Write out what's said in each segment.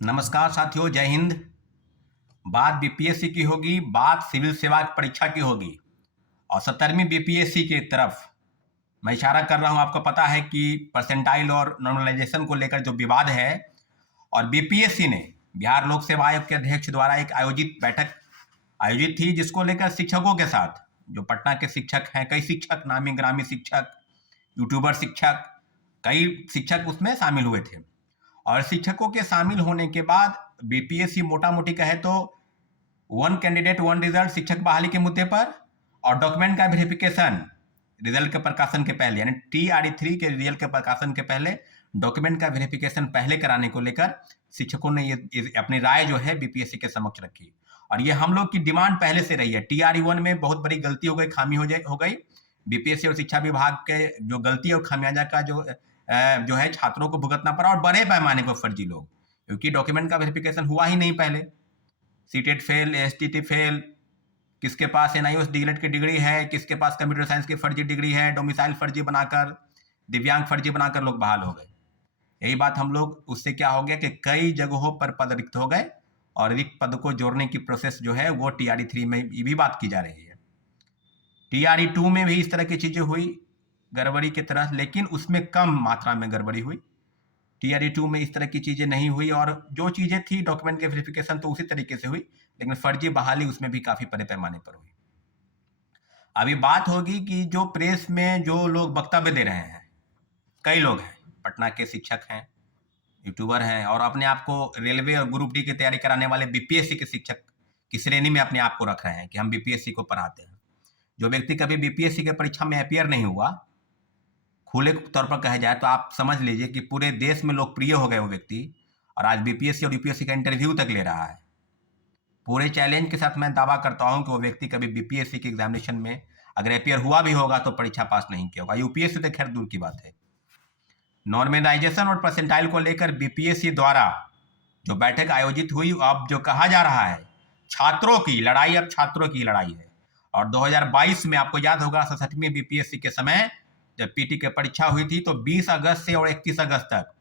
नमस्कार साथियों, जय हिंद। बात बीपीएससी की होगी, बात सिविल सेवा परीक्षा की होगी और 17वीं बीपीएससी की तरफ मैं इशारा कर रहा हूं। आपको पता है कि परसेंटाइल और नॉर्मलाइजेशन को लेकर जो विवाद है और बीपीएससी ने बिहार लोक सेवा आयोग के अध्यक्ष द्वारा एक बैठक आयोजित थी, जिसको लेकर शिक्षकों के साथ जो पटना के शिक्षक हैं, कई शिक्षक, नामी ग्रामी शिक्षक, यूट्यूबर शिक्षक, कई शिक्षक उसमें शामिल हुए थे। और शिक्षकों के शामिल होने के बाद बीपीएससी मोटा मोटी कहे तो वन कैंडिडेट वन रिजल्ट शिक्षक बहाली के मुद्दे पर और डॉक्यूमेंट का वेरिफिकेशन रिजल्ट के प्रकाशन के पहले, यानी TRE3 के रिजल्ट के प्रकाशन के पहले डॉक्यूमेंट का वेरिफिकेशन पहले कराने को लेकर शिक्षकों ने ये अपनी राय जो है बीपीएससी के समक्ष रखी। और ये हम लोग की डिमांड पहले से रही है। TRE1 में बहुत बड़ी गलती हो गई, खामी हो गई। बीपीएससी और शिक्षा विभाग के जो गलती और खामियाजा का जो है छात्रों को भुगतना पड़ा, और बड़े पैमाने पर फर्जी लोग, क्योंकि डॉक्यूमेंट का वेरिफिकेशन हुआ ही नहीं पहले। सीटेट फेल, एसटीटी फेल, किसके पास एनआईओएस डीएलएड की डिग्री है, किसके पास कंप्यूटर साइंस की फर्जी डिग्री है, डोमिसाइल फर्जी बनाकर, दिव्यांग फर्जी बनाकर लोग बहाल हो गए। यही बात हम लोग, उससे क्या हो गया कि कई जगहों पर पद रिक्त हो गए और रिक्त पद को जोड़ने की प्रोसेस जो है वो TRE3 में भी बात की जा रही है। TRE2 में भी इस तरह की चीजें हुई गड़बड़ी की तरह, लेकिन उसमें कम मात्रा में गड़बड़ी हुई। TRE2 में इस तरह की चीजें नहीं हुई और जो चीजें थी डॉक्यूमेंट के वेरिफिकेशन तो उसी तरीके से हुई, लेकिन फर्जी बहाली उसमें भी काफी बड़े पैमाने पर हुई। अभी बात होगी कि जो प्रेस में जो लोग वक्तव्य दे रहे हैं, कई लोग हैं, पटना के शिक्षक हैं, यूट्यूबर हैं और अपने आप को रेलवे और ग्रुप डी की तैयारी कराने वाले बीपीएससी के शिक्षक की श्रेणी में अपने आप को रख रहे हैं कि हम बीपीएससी को पढ़ाते हैं। जो व्यक्ति कभी बीपीएससी के परीक्षा में अपियर नहीं हुआ, खुले तौर पर कहा जाए तो आप समझ लीजिए कि पूरे देश में लोकप्रिय हो गए वो व्यक्ति, और आज बीपीएससी और यूपीएससी का इंटरव्यू तक ले रहा है। पूरे चैलेंज के साथ मैं दावा करता हूं कि वो व्यक्ति कभी बीपीएससी के एग्जामिनेशन में अगर अपियर हुआ भी होगा तो परीक्षा पास नहीं किया होगा। यूपीएससी तो खैर दूर की बात है। नॉर्मलाइजेशन और परसेंटाइल को लेकर बीपीएससी द्वारा जो बैठक आयोजित हुई, अब जो कहा जा रहा है छात्रों की लड़ाई, अब छात्रों की लड़ाई है। और 2022 में आपको याद होगा 67वीं बीपीएससी के समय जब पीटी की परीक्षा हुई थी तो 20 अगस्त से और 31 अगस्त तक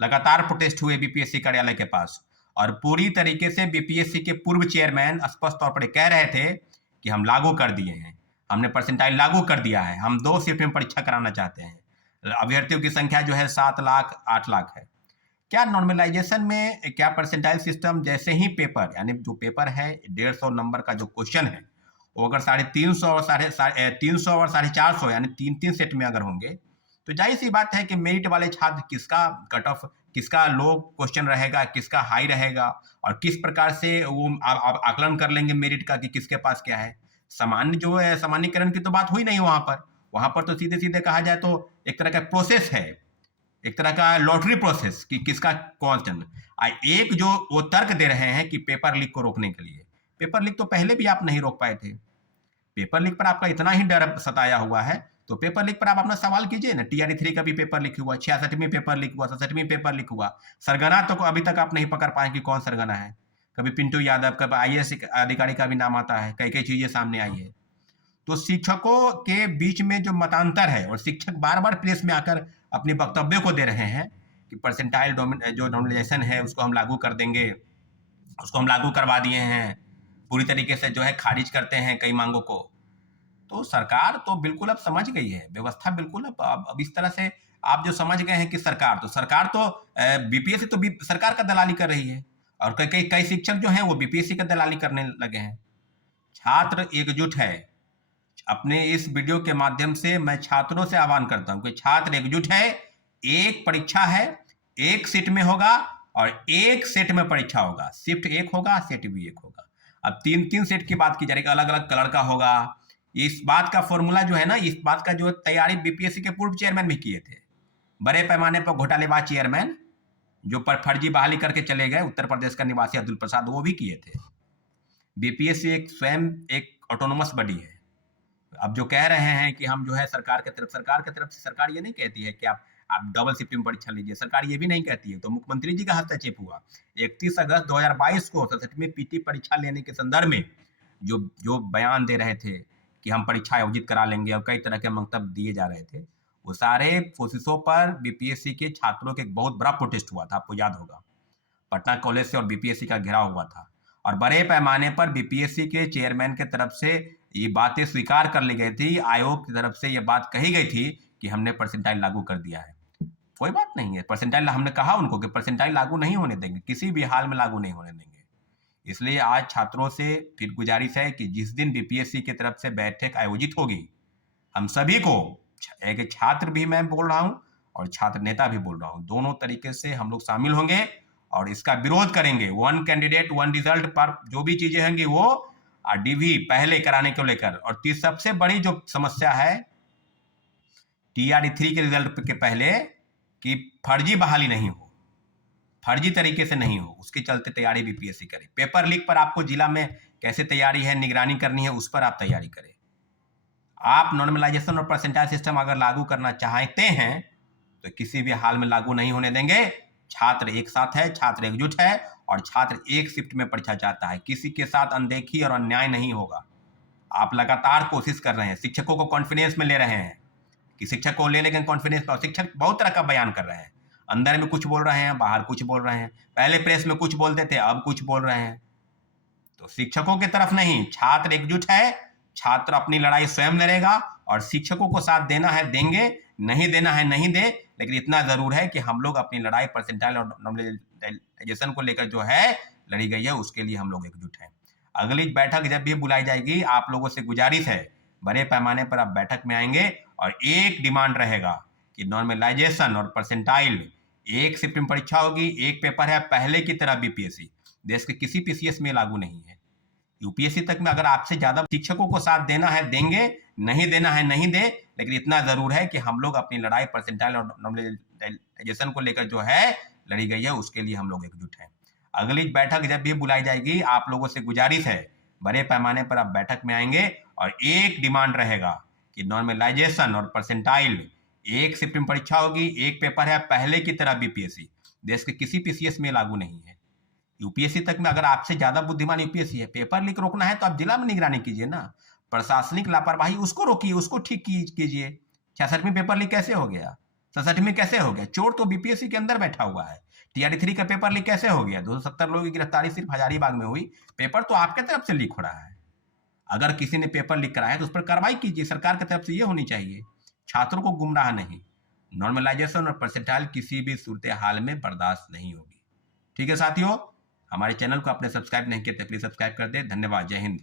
लगातार प्रोटेस्ट हुए बीपीएससी कार्यालय के पास, और पूरी तरीके से बीपीएससी के पूर्व चेयरमैन स्पष्ट तौर पर कह रहे थे कि हम लागू कर दिए हैं, हमने परसेंटाइल लागू कर दिया है, हम 2 शिफ्ट में परीक्षा कराना चाहते हैं। अभ्यर्थियों की संख्या जो है 7 लाख 8 लाख है। क्या नॉर्मलाइजेशन में क्या परसेंटाइल सिस्टम जैसे ही पेपर, यानी जो पेपर है 150 नंबर का जो क्वेश्चन है, वो अगर 350 और 350 और 450 यानी 3-3 सेट में अगर होंगे तो जाहिर सी बात है कि मेरिट वाले छात्र किसका कट ऑफ, किसका लो क्वेश्चन रहेगा, किसका हाई रहेगा, और किस प्रकार से वो आप आकलन कर लेंगे मेरिट का कि किसके पास क्या है। सामान्य जो है सामान्यकरण की तो बात हुई नहीं वहां पर तो सीधे सीधे कहा जाए तो एक तरह का प्रोसेस है, एक तरह का लॉटरी प्रोसेस कि किसका कौन चंद। एक जो वो तर्क दे रहे हैं कि पेपर लीक को रोकने के लिए, पेपर लीक तो पहले भी आप नहीं रोक पाए थे। पेपर लीक पर आपका इतना ही डर सताया हुआ है तो पेपर लीक पर आप अपना सवाल कीजिए ना। TRE3 का भी पेपर लीक हुआ, 66वीं पेपर लीक हुआ, 67वीं पेपर लीक हुआ। सरगना तो अभी तक आप नहीं पकड़ पाए कि कौन सरगना है। कभी पिंटू यादव, कभी IAS अधिकारी का भी नाम आता है, कई कई चीजें सामने आई है। तो शिक्षकों के बीच में जो मतांतर है, और शिक्षक बार बार प्रेस में आकर अपने वक्तव्य को दे रहे हैं कि परसेंटाइल जो नॉर्मलाइजेशन है उसको हम लागू कर देंगे, उसको हम लागू करवा दिए हैं, पूरी तरीके से जो है खारिज करते हैं कई मांगों को। तो सरकार तो बिल्कुल अब समझ गई है, व्यवस्था बिल्कुल अब इस तरह से आप जो समझ गए हैं कि सरकार तो बीपीएससी तो सरकार का दलाली कर रही है, और कई कई कई शिक्षक जो हैं वो बीपीएससी का दलाली करने लगे हैं। छात्र एकजुट है। अपने इस वीडियो के माध्यम से मैं छात्रों से आह्वान करता हूं कि छात्र एकजुट है। एक परीक्षा है, एक सीट में होगा और एक सेट में परीक्षा होगा, शिफ्ट एक होगा, सेट भी एक होगा। अब 3-3 सेट की बात की जा रही है, अलग अलग कलर का होगा। इस बात का फॉर्मूला जो है ना, इस बात का जो तैयारी बीपीएससी के पूर्व चेयरमैन भी किए थे, बड़े पैमाने पर घोटालेबाज चेयरमैन जो पर फर्जी बहाली करके चले गए, उत्तर प्रदेश का निवासी अब्दुल प्रसाद, वो भी किए थे। बीपीएससी एक स्वयं एक ऑटोनोमस बॉडी है। अब जो कह रहे हैं कि हम जो है सरकार की तरफ से, सरकार ये नहीं कहती है कि आप डबल शिफ्टिंग परीक्षा लीजिए, सरकार ये भी नहीं कहती है। तो मुख्यमंत्री जी का हस्तक्षेप हुआ 31 अगस्त 2022 को 67वीं पीटी परीक्षा लेने के संदर्भ में जो जो बयान दे रहे थे कि हम परीक्षा आयोजित करा लेंगे, और कई तरह के मंतव्य दिए जा रहे थे, वो सारे कोशिशों पर बीपीएससी के छात्रों के एक बहुत बड़ा प्रोटेस्ट हुआ था, आपको याद होगा। पटना कॉलेज से और बीपीएससी का घेराव हुआ था और बड़े पैमाने पर बीपीएससी के चेयरमैन के तरफ से ये बातें स्वीकार कर ली गई थी। आयोग की तरफ से ये बात कही गई थी कि हमने परसेंटाइल लागू कर दिया है। कोई बात नहीं है, परसेंटाइल हमने कहा उनको कि परसेंटाइल लागू नहीं होने देंगे, किसी भी हाल में लागू नहीं होने देंगे। इसलिए आज छात्रों से फिर गुजारिश है कि जिस दिन बीपीएससी की तरफ से बैठक आयोजित होगी, हम सभी को, एक छात्र भी मैं बोल रहा हूं और छात्र नेता भी बोल रहा हूं, दोनों तरीके से हम लोग शामिल होंगे और इसका विरोध करेंगे। वन कैंडिडेट वन रिजल्ट पर जो भी चीजें होंगी वो डीवी पहले कराने को लेकर, और सबसे बड़ी जो समस्या है TRD 3 के रिजल्ट के पहले कि फर्जी बहाली नहीं हो, फर्जी तरीके से नहीं हो, उसके चलते तैयारी बीपीएससी करे। पेपर लीक पर आपको जिला में कैसे तैयारी है, निगरानी करनी है, उस पर आप तैयारी करें। आप नॉर्मलाइजेशन और परसेंटाइल सिस्टम अगर लागू करना चाहते हैं तो किसी भी हाल में लागू नहीं होने देंगे। छात्र एक साथ है, छात्र एकजुट है और छात्र एक शिफ्ट में परीक्षा चाहता है। किसी के साथ अनदेखी और अन्याय नहीं होगा। आप लगातार कोशिश कर रहे हैं, शिक्षकों को कॉन्फिडेंस में ले रहे हैं कि शिक्षक को ले लेकिन कॉन्फिडेंस पर, शिक्षक बहुत तरह का बयान कर रहे हैं, अंदर में कुछ बोल रहे हैं, बाहर कुछ बोल रहे हैं, पहले प्रेस में कुछ बोलते थे, अब कुछ बोल रहे हैं। तो शिक्षकों की तरफ नहीं, छात्र एकजुट है, छात्र अपनी लड़ाई स्वयं लड़ेगा और शिक्षकों को साथ देना है देंगे, नहीं देना है नहीं दे, लेकिन इतना जरूर है कि हम लोग अपनी लड़ाई परसेंटाइल और नॉर्मलाइजेशन को लेकर जो है लड़ी गई है, उसके लिए हम लोग एकजुट हैं। अगली बैठक जब भी बुलाई जाएगी, आप लोगों से गुजारिश है बड़े पैमाने पर आप बैठक में आएंगे और एक डिमांड रहेगा कि नॉर्मलाइजेशन और परसेंटाइल एक शिफ्ट में परीक्षा होगी, एक पेपर है पहले की तरह। बीपीएससी देश के किसी पीसीएस में लागू नहीं है। यूपीएससी तक में अगर आपसे ज्यादा शिक्षकों को साथ देना है देंगे, नहीं देना है नहीं दे, लेकिन इतना जरूर है कि हम लोग अपनी लड़ाई परसेंटाइल और नॉर्मलाइजेशन को लेकर जो है लड़ी गई है, उसके लिए हम लोग एकजुट हैं। अगली बैठक जब भी बुलाई जाएगी, आप लोगों से गुजारिश है बड़े पैमाने पर आप बैठक में आएंगे और एक डिमांड रहेगा कि नॉर्मलाइजेशन और परसेंटाइल एक शिफ्ट में परीक्षा होगी, एक पेपर है पहले की तरह। बीपीएससी देश के किसी पीसीएस में लागू नहीं है। यूपीएससी तक में अगर आपसे ज्यादा बुद्धिमान यूपीएससी है, पेपर लीक रोकना है तो आप जिला में निगरानी कीजिए ना। प्रशासनिक लापरवाही उसको रोकिए, उसको ठीक कीजिए। 66वीं पेपर लीक कैसे हो गया, 67वीं कैसे हो गया? चोर तो बीपीएससी के अंदर बैठा हुआ है। TRD 3 का पेपर लीक कैसे हो गया? 270 लोगों की गिरफ्तारी सिर्फ हजारीबाग में हुई। पेपर तो आपके तरफ से लीक हो रहा है। अगर किसी ने पेपर लीक कराया तो उस पर कार्रवाई कीजिए, सरकार की तरफ से ये होनी चाहिए। छात्रों को गुमराह नहीं। नॉर्मलाइजेशन और परसेंटाइल किसी भी सूरत हाल में बर्दाश्त नहीं होगी। ठीक है साथियों, हमारे चैनल को आपने सब्सक्राइब नहीं किया तो प्लीज सब्सक्राइब कर दे। धन्यवाद। जय हिंद।